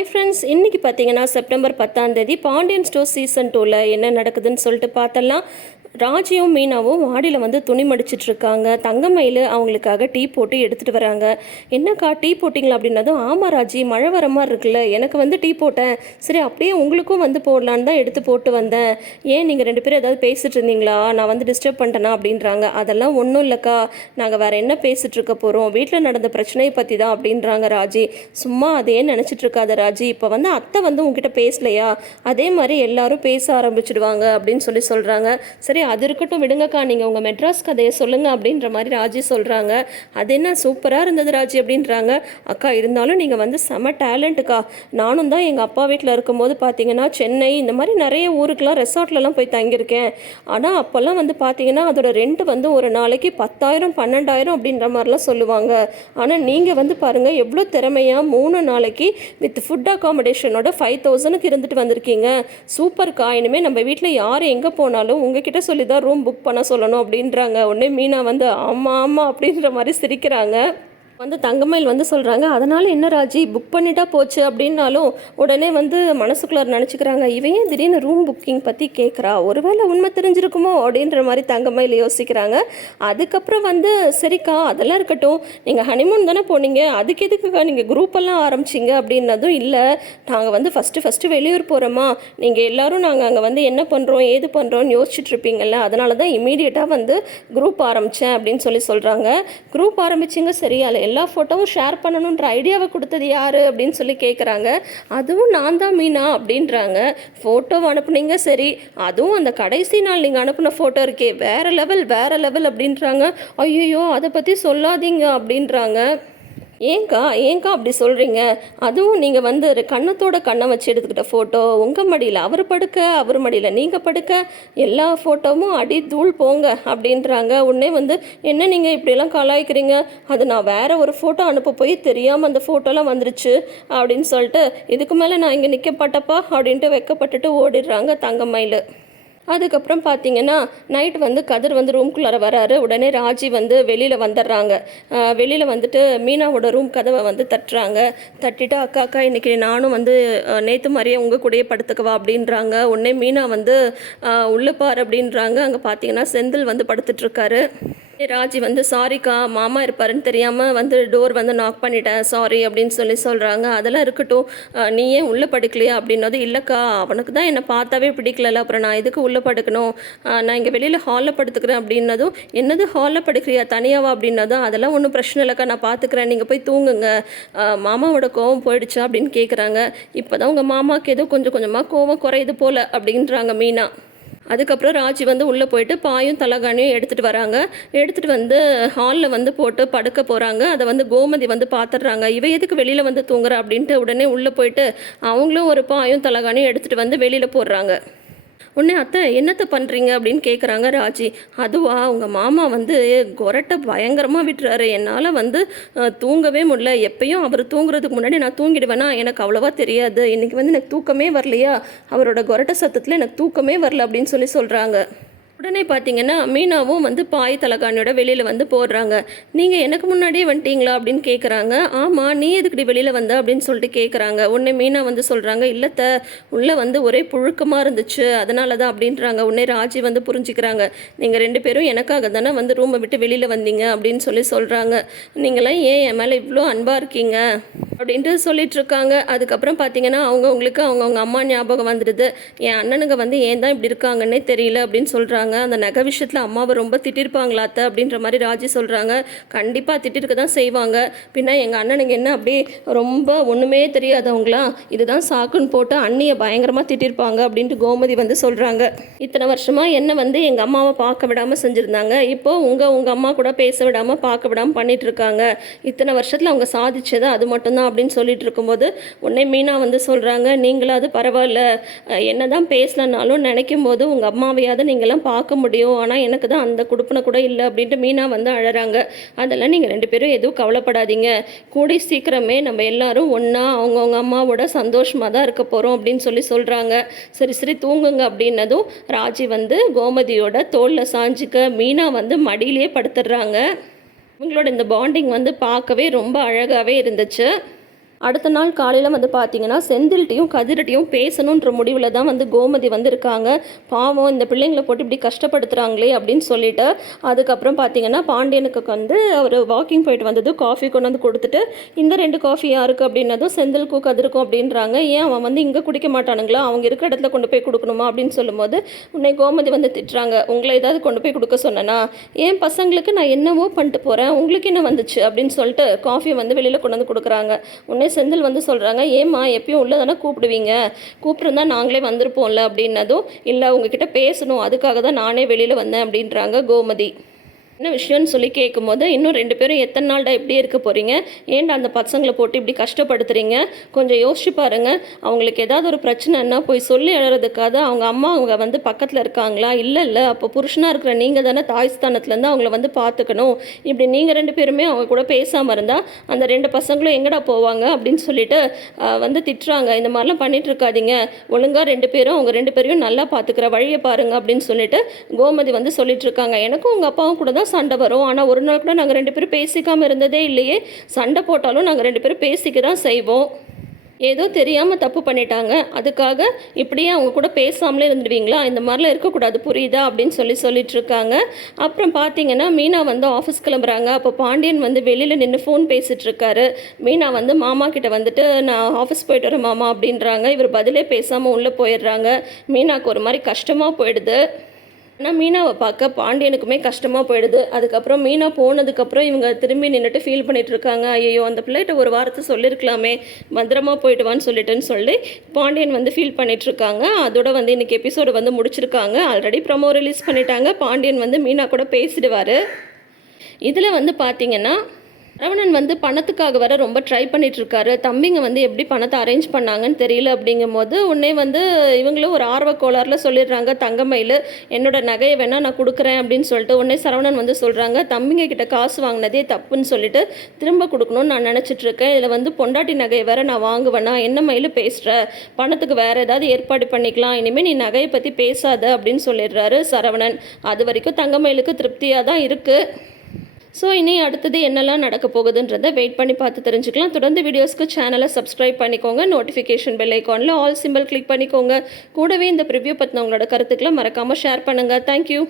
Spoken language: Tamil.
ஹாய் ஃப்ரெண்ட்ஸ் இன்றைக்கி பார்த்தீங்கன்னா செப்டம்பர் பத்தாம் தேதி பாண்டியன் ஸ்டோர் சீசன் டூவில் என்ன நடக்குதுன்னு சொல்லிட்டு பார்த்தலாம் ராஜியும் மீனாவும் வாடியில் வந்து துணி மடிச்சிட்ருக்காங்க தங்கமயில் அவங்களுக்காக டீ போட்டு எடுத்துகிட்டு வராங்க. என்னக்கா டீ போட்டிங்களா அப்படின்னதும் ஆமாம் ராஜி மழை வர மாதிரி இருக்குல்ல எனக்கு வந்து டீ போட்டேன். சரி அப்படியே உங்களுக்கும் வந்து போடலான்னு தான் எடுத்து போட்டு வந்தேன். ஏன் நீங்கள் ரெண்டு பேரும் ஏதாவது பேசிகிட்டு இருந்தீங்களா? நான் வந்து டிஸ்டர்ப் பண்ணிட்டேனா அப்படின்றாங்க. அதெல்லாம் ஒன்றும் இல்லைக்கா. நாங்கள் வேறு என்ன பேசிகிட்ருக்க இருக்க போகிறோம் வீட்டில் நடந்த பிரச்சனையை பற்றி தான் அப்படின்றாங்க ராஜி. சும்மா அதே நினச்சிட்டு இருக்காத ராஜி. இப்போ வந்து அத்தை வந்து உங்ககிட்ட பேசலையா? அதே மாதிரி எல்லாரும் பேச ஆரம்பிச்சிடுவாங்க அப்படின்னு சொல்லி சொல்கிறாங்க சரி அது இருக்கட்டும் விடுங்கக்கா. நீங்கள் உங்கள் மெட்ராஸ் கதையை சொல்லுங்கள் அப்படின்ற மாதிரி ராஜி சொல்கிறாங்க அது என்ன சூப்பராக இருந்தது ராஜி அப்படின்றாங்க. அக்கா இருந்தாலும் நீங்கள் வந்து செம டேலண்ட்டுக்கா. நானும் தான் எங்கள் அப்பா வீட்டில் இருக்கும்போது பார்த்தீங்கன்னா சென்னை இந்த மாதிரி நிறைய ஊருக்கெலாம் ரெசார்ட்லலாம் போய் தங்கியிருக்கேன். ஆனால் அப்போல்லாம் வந்து பார்த்தீங்கன்னா அதோட ரெண்ட் வந்து ஒரு நாளைக்கு பத்தாயிரம் பன்னெண்டாயிரம் அப்படின்ற மாதிரிலாம் சொல்லுவாங்க. ஆனால் நீங்கள் வந்து பாருங்கள் எவ்வளோ திறமையாக மூணு நாளைக்கு வித் ஃபுட் அகாமடேஷனோட ஃபைவ் தௌசண்ட்க்கு இருந்துட்டு வந்திருக்கீங்க. சூப்பர்க்கா. இனிமேல் நம்ம வீட்டில் யார் எங்கே போனாலும் உங்ககிட்ட சொல்லி தான் ரூம் புக் பண்ண சொல்லணும் அப்படின்றாங்க. உடனே மீனா வந்து ஆமாம் ஆமாம் அப்படின்ற மாதிரி சிரிக்கிறாங்க. வந்து தங்கமயில் வந்து சொல்கிறாங்க அதனால் என்ன ராஜி புக் பண்ணிட்டா போச்சு. அப்படின்னாலும் உடனே வந்து மனசுக்குள்ளார் நினச்சிக்கிறாங்க இவையே திடீர்னு ரூம் புக்கிங் பற்றி கேட்குறா ஒருவேளை உண்மை தெரிஞ்சிருக்குமோ? அப்படின்ற மாதிரி தங்கமயில் யோசிக்கிறாங்க. அதுக்கப்புறம் வந்து சரிக்கா அதெல்லாம் இருக்கட்டும். நீங்கள் ஹனிமூன் தானே போனீங்க. அதுக்கு எதுக்குக்கா நீங்கள் குரூப்பெல்லாம் ஆரம்பிச்சிங்க? அப்படின்னதும் இல்லை. நாங்கள் வந்து ஃபஸ்ட்டு ஃபஸ்ட்டு வெளியூர் போகிறோமா நீங்கள் எல்லோரும் நாங்கள் அங்கே வந்து என்ன பண்ணுறோம் ஏது பண்ணுறோன்னு யோசிச்சுட்டு இருப்பீங்கல்ல அதனால தான் இமீடியட்டாக வந்து குரூப் ஆரம்பித்தேன் அப்படின்னு சொல்லி சொல்கிறாங்க குரூப் ஆரம்பிச்சிங்க சரியா இல்லை எல்லா ஃபோட்டோவும் ஷேர் பண்ணணுன்ற ஐடியாவை கொடுத்தது யார் அப்படின்னு சொல்லி கேட்குறாங்க அதுவும் நான் தான் மீனா அப்படின்றாங்க. ஃபோட்டோவை அனுப்புனீங்க சரி. அதுவும் அந்த கடைசி நாள் நீங்கள் அனுப்பின ஃபோட்டோ இருக்கே. வேறு லெவல் வேறு லெவல் அப்படின்றாங்க. ஐயோ அதை பற்றி சொல்லாதீங்க அப்படின்றாங்க. ஏங்கா ஏங்கா அப்படி சொல்கிறீங்க அதுவும் நீங்கள் வந்து ஒரு கன்னத்தோட கண்ணை வச்சு எடுத்துக்கிட்ட ஃபோட்டோ உங்கள் மடியில் அவர் படுக்க அவர் மடியில் நீங்கள் படுக்க எல்லா ஃபோட்டோவும் அடி தூள் போங்க அப்படின்றாங்க. உடனே வந்து என்ன நீங்கள் இப்படியெல்லாம் கலாய்க்கிறீங்க? அது நான் வேற ஒரு ஃபோட்டோ அனுப்ப போய் தெரியாமல் அந்த ஃபோட்டோலாம் வந்துருச்சு அப்படின்னு சொல்லிட்டு இதுக்கு மேலே நான் இங்கே நிற்கப்பட்டப்பா அப்படின்ட்டு வெக்கப்பட்டுட்டு ஓடிடுறாங்க தங்கமயில் அதுக்கப்புறம் பார்த்தீங்கன்னா நைட் வந்து கதிர் வந்து ரூம்குள்ளார வராரு. உடனே ராஜி வந்து வெளியில் வந்துடுறாங்க வெளியில் வந்துட்டு மீனாவோட ரூம் கதவை வந்து தட்டுறாங்க. தட்டிட்டு அக்கா அக்கா இன்னைக்கு நானும் வந்து நேற்று மாதிரியே உங்கள் கூடயே படுத்துக்கவா அப்படின்றாங்க. உடனே மீனா வந்து அஹ், அப்படின்றாங்க. அங்கே பார்த்தீங்கன்னா செந்தில் வந்து படுத்துட்ருக்காரு ராஜி வந்து சாரிக்கா மாமா இருப்பாருன்னு தெரியாமல் வந்து டோர் வந்து நாக் பண்ணிட்டேன். சாரி அப்படின்னு சொல்லி சொல்கிறாங்க அதெல்லாம் இருக்கட்டும். நீ ஏன் உள்ளே படுக்கலையா? அப்படின்னது இல்லைக்கா அவனுக்கு தான் என்னை பார்த்தாவே பிடிக்கலல்ல. அப்புறம் நான் எதுக்கு உள்ளே படுக்கணும்? நான் இங்கே வெளியில் ஹாலில் படுத்துக்கிறேன் அப்படின்னதும் என்னது ஹாலில் படுக்கிறியா? தனியாவா? அப்படின்னதும் அதெல்லாம் ஒன்றும் பிரச்சனை இல்லைக்கா. நான் பார்த்துக்கிறேன் நீங்கள் போய் தூங்குங்க. மாமாவோட கோவம் போயிடுச்சா? அப்படின்னு கேட்குறாங்க இப்போ தான் உங்கள் மாமாவுக்கு ஏதோ கொஞ்சம் கொஞ்சமாக கோவம் குறையுது போல் அப்படின்றாங்க மீனா. அதுக்கப்புறம் ராஜி வந்து உள்ளே போயிட்டு பாயும் தலகாணியும் எடுத்துகிட்டு வராங்க. எடுத்துகிட்டு வந்து ஹாலில் வந்து போட்டு படுக்க போகிறாங்க அதை வந்து கோமதி வந்து பார்த்துடுறாங்க இவ எதுக்கு வெளியில் வந்து தூங்குறா அப்படின்ட்டு உடனே உள்ளே போயிட்டு அவங்களும் ஒரு பாயும் தலகாணியும் எடுத்துகிட்டு வந்து வெளியில் போடுறாங்க. உடனே அத்தை என்னத்தை பண்ணுறீங்க அப்படின்னு கேட்குறாங்க ராஜி. அதுவா உங்கள் மாமா வந்து கொரட்டை பயங்கரமாக விட்டுறாரு. என்னால் வந்து தூங்கவே முடியல. எப்பயும் அவர் தூங்குறதுக்கு முன்னாடி நான் தூங்கிடுவேனா? எனக்கு அவ்வளோவா தெரியாது. இன்றைக்கி வந்து எனக்கு தூக்கமே வரலையா? அவரோட கொரட்டை சத்தத்தில் எனக்கு தூக்கமே வரல அப்படின்னு சொல்லி சொல்கிறாங்க உடனே பார்த்தீங்கன்னா மீனாவும் வந்து பாய் தலகாணியோட வெளியில் வந்து போடுறாங்க நீங்கள் எனக்கு முன்னாடியே வந்துட்டீங்களா? அப்படின்னு கேட்குறாங்க ஆமாம் நீ எதுக்குடி வெளியில் வந்த? அப்படின்னு சொல்லிட்டு கேட்குறாங்க உடனே மீனா வந்து சொல்கிறாங்க இல்லத்த உள்ளே வந்து ஒரே புழுக்கமாக இருந்துச்சு. அதனால தான் அப்படின்றாங்க. உடனே ராஜி வந்து புரிஞ்சுக்கிறாங்க. நீங்கள் ரெண்டு பேரும் எனக்காக தானே வந்து ரூமை விட்டு வெளியில் வந்தீங்க? அப்படின்னு சொல்லி சொல்கிறாங்க நீங்களாம் ஏன் என் மேலே இவ்வளோ அன்பாக இருக்கீங்க? அப்படின்ட்டு சொல்லிட்டு இருக்காங்க. அதுக்கப்புறம் பார்த்தீங்கன்னா அவங்கவுங்களுக்கு அவங்கவுங்க அம்மா ஞாபகம் வந்துடுது என் அண்ணனுங்க வந்து ஏன் தான் இப்படி இருக்காங்கன்னே தெரியல அப்படின்னு சொல்கிறாங்க அந்த நகை விஷயத்தில் அம்மாவை ரொம்ப திட்டிருப்பாங்களா அத்தை அப்படின்ற மாதிரி ராஜி சொல்கிறாங்க கண்டிப்பாக திட்டிருக்க தான் செய்வாங்க. பின்ன எங்கள் அண்ணனுங்க என்ன அப்படியே ரொம்ப ஒன்றுமே தெரியாதவங்களா இதுதான் சாக்குன்னு போட்டு அண்ணியை பயங்கரமாக திட்டிருப்பாங்க அப்படின்ட்டு கோமதி வந்து சொல்கிறாங்க இத்தனை வருஷமாக என்ன வந்து எங்கள் அம்மாவை பார்க்க விடாமல் செஞ்சுருந்தாங்க. இப்போ உங்கள் உங்கள் அம்மா கூட பேச விடாமல் பார்க்க விடாமல் பண்ணிட்டு இருக்காங்க. இத்தனை வருஷத்தில் அவங்க சாதிச்சது அது மட்டும்தான் அப்படின்னு சொல்லிட்டு இருக்கும்போது உடனே மீனா வந்து சொல்கிறாங்க நீங்களாவது பரவாயில்ல. என்ன தான் பேசலனாலும் நினைக்கும் போது உங்கள் அம்மாவையாவது நீங்களாம் பார்க்க பார்க்க முடியும். ஆனால் எனக்கு தான் அந்த கொடுப்பனை கூட இல்லை அப்படின்ட்டு மீனா வந்து அழறாங்க. அதெல்லாம் நீங்கள் ரெண்டு பேரும் எதுவும் கவலைப்படாதீங்க. கூடி சீக்கிரமே நம்ம எல்லாரும் ஒன்றா அவங்கவுங்க அம்மாவோட சந்தோஷமாக தான் இருக்க போகிறோம் அப்படின்னு சொல்லி சொல்கிறாங்க சரி சரி தூங்குங்க அப்படின்னதும் ராஜி வந்து கோமதியோட தோளில் சாஞ்சிக்க மீனா வந்து மடியிலேயே படுத்துடுறாங்க. இவங்களோட இந்த பாண்டிங் வந்து பார்க்கவே ரொம்ப அழகாகவே இருந்துச்சு. அடுத்த நாள் காலையில் வந்து பார்த்தீங்கன்னா செந்தில்ட்டையும் கதிரட்டையும் பேசணுன்ற முடிவில் தான் வந்து கோமதி வந்திருக்காங்க. பாவம் இந்த பிள்ளைங்களை போட்டு இப்படி கஷ்டப்படுத்துகிறாங்களே அப்படின்னு சொல்லிட்டு அதுக்கப்புறம் பார்த்தீங்கன்னா பாண்டியனுக்கு வந்து அவர் வாக்கிங் போயிட்டு வந்தது காஃபி கொண்டு வந்து கொடுத்துட்டு இந்த ரெண்டு காஃபி யாருக்கு அப்படின்னதும் செந்தில்க்கும் கதிருக்கும் அப்படின்றாங்க. ஏன் அவன் வந்து இங்கே குடிக்க மாட்டானுங்களா? அவங்க இருக்கிற இடத்துல கொண்டு போய் கொடுக்கணுமா அப்படின்னு சொல்லும்போது உன்னை கோமதி வந்து திட்டுறாங்க. உங்களை ஏதாவது கொண்டு போய் கொடுக்க சொன்னனா? ஏன் பசங்களுக்கு நான் என்னவோ பண்ணிட்டு போகிறேன் உங்களுக்கு என்ன வந்துச்சு அப்படின்னு சொல்லிட்டு காஃபி வந்து வெளியில் கொண்டு வந்து கொடுக்குறாங்க. உன்னை செந்தில் வந்து சொல்கிறாங்க ஏம்மா எப்பயும் உள்ளே தானே கூப்பிடுவீங்க? கூப்பிட்டுருந்தா நாங்களே வந்திருப்போம்ல? அப்படின்னதும் இல்லை உங்ககிட்ட பேசணும் அதுக்காக தான் நானே வெளியில் வந்தேன் அப்படின்றாங்க கோமதி. என்ன விஷயம்னு சொல்லி கேட்கும்போது இன்னும் ரெண்டு பேரும் எத்தனை நாள்டா இப்படி இருக்க போகிறீங்க ஏன்டா அந்த பசங்களை போட்டு இப்படி கஷ்டப்படுத்துறீங்க? கொஞ்சம் யோசிச்சு பாருங்கள் அவங்களுக்கு ஏதாவது ஒரு பிரச்சனைன்னா போய் சொல்லி எழுறதுக்காக அவங்க அம்மா அவங்க வந்து பக்கத்தில் இருக்காங்களா? இல்லை இல்லை. அப்போ புருஷனாக இருக்கிற நீங்கள் தானே தாய்ஸ்தானத்துலேருந்து அவங்கள வந்து பார்த்துக்கணும் இப்படி நீங்கள் ரெண்டு பேருமே அவங்க கூட பேசாமல் இருந்தால் அந்த ரெண்டு பசங்களும் எங்கடா போவாங்க? அப்படின்னு சொல்லிட்டு வந்து திட்டுறாங்க. இந்த மாதிரிலாம் பண்ணிட்டு இருக்காதீங்க. ஒழுங்காக ரெண்டு பேரும் அவங்க ரெண்டு பேரையும் நல்லா பார்த்துக்கிற வழியை பாருங்க அப்படின்னு சொல்லிட்டு கோமதி வந்து சொல்லிட்டு இருக்காங்க. எனக்கும் உங்கள் அப்பாவும் கூட தான் சண்டை வரும். ஆனால் ஒரு நாள் கூட நாங்கள் ரெண்டு பேரும் பேசிக்காமல் இருந்ததே இல்லையே. சண்டை போட்டாலும் நாங்கள் ரெண்டு பேரும் பேசிக்க தான் செய்வோம். ஏதோ தெரியாமல் தப்பு பண்ணிட்டாங்க. அதுக்காக இப்படியே அவங்க கூட பேசாமலே இருந்துடுவீங்களா? இந்த மாதிரிலாம் இருக்கக்கூடாது. புரியுதா? அப்படின்னு சொல்லி சொல்லிட்டு இருக்காங்க. அப்புறம் பார்த்தீங்கன்னா மீனா வந்து ஆஃபீஸ் கிளம்புறாங்க. அப்போ பாண்டியன் வந்து வெளியில் நின்று ஃபோன் பேசிட்டு இருக்காரு. மீனா வந்து மாமா கிட்ட வந்துட்டு நான் ஆஃபீஸ் போயிட்டு வரேன் மாமா அப்படின்றாங்க. இவர் பதிலே பேசாமல் உள்ளே போயிடுறாங்க. மீனாக்கு ஒரு மாதிரி கஷ்டமாக போயிடுது. ஆனால் மீனாவை பார்க்க பாண்டியனுக்குமே கஷ்டமாக போயிடுது. அதுக்கப்புறம் மீனா போனதுக்கப்புறம் இவங்க திரும்பி நின்றுட்டு ஃபீல் பண்ணிட்டு இருக்காங்க. ஐயோ அந்த பிள்ளைகிட்ட ஒரு வார்த்தை சொல்லியிருக்கலாமே பத்திரமா போயிட்டு வான்னு சொல்லிட்டுன்னு சொல்லி பாண்டியன் வந்து ஃபீல் பண்ணிட்டு இருக்காங்க. அதோட வந்து இன்னைக்கு எபிசோடு வந்து முடிச்சிருக்காங்க. ஆல்ரெடி ப்ரமோ ரிலீஸ் பண்ணிட்டாங்க. பாண்டியன் வந்து மீனா கூட பேசிடுவார். இதில் வந்து பார்த்தீங்கன்னா சரவணன் வந்து பணத்துக்காக வர ரொம்ப ட்ரை பண்ணிட்டு இருக்காரு தம்பிங்க வந்து எப்படி பணத்தை அரேஞ்ச் பண்ணாங்கன்னு தெரியல அப்படிங்கும்போது உடனே வந்து இவங்களும் ஒரு ஆர்வ கோளாறுல சொல்லிடுறாங்க. தங்கமயில் என்னோட நகையை வேணால் நான் கொடுக்குறேன் அப்படின்னு சொல்லிட்டு உடனே சரவணன் வந்து சொல்கிறாங்க தம்பிங்க கிட்ட காசு வாங்கினதே தப்புன்னு சொல்லிட்டு திரும்ப கொடுக்கணும்னு நான் நினச்சிட்டு இருக்கேன் இதில் வந்து பொண்டாட்டி நகையை வேற நான் வாங்குவேனா? என்ன மயில் பேசுகிற பணத்துக்கு வேற ஏதாவது ஏற்பாடு பண்ணிக்கலாம். இனிமேல் நீ நகையை பற்றி பேசாத அப்படின்னு சொல்லிடுறாரு சரவணன். அது வரைக்கும் தங்கமயிலுக்கு திருப்தியாக தான் இருக்குது ஸோ இனி அடுத்தது என்னெல்லாம் நடக்க போகுதுன்றதை வெயிட் பண்ணி பார்த்து தெரிஞ்சுக்கலாம். தொடர்ந்து வீடியோஸ்க்கு சேனலை சப்ஸ்கிரைப் பண்ணிக்கோங்க. நோட்டிஃபிகேஷன் பெல் ஐக்கானில் ஆல் சிம்பிள் கிளிக் பண்ணிக்கோங்க. கூடவே இந்த ப்ரிவ்யூ பற்றின உங்களோட கருத்துக்களை மறக்காமல் ஷேர் பண்ணுங்கள் தேங்க்யூ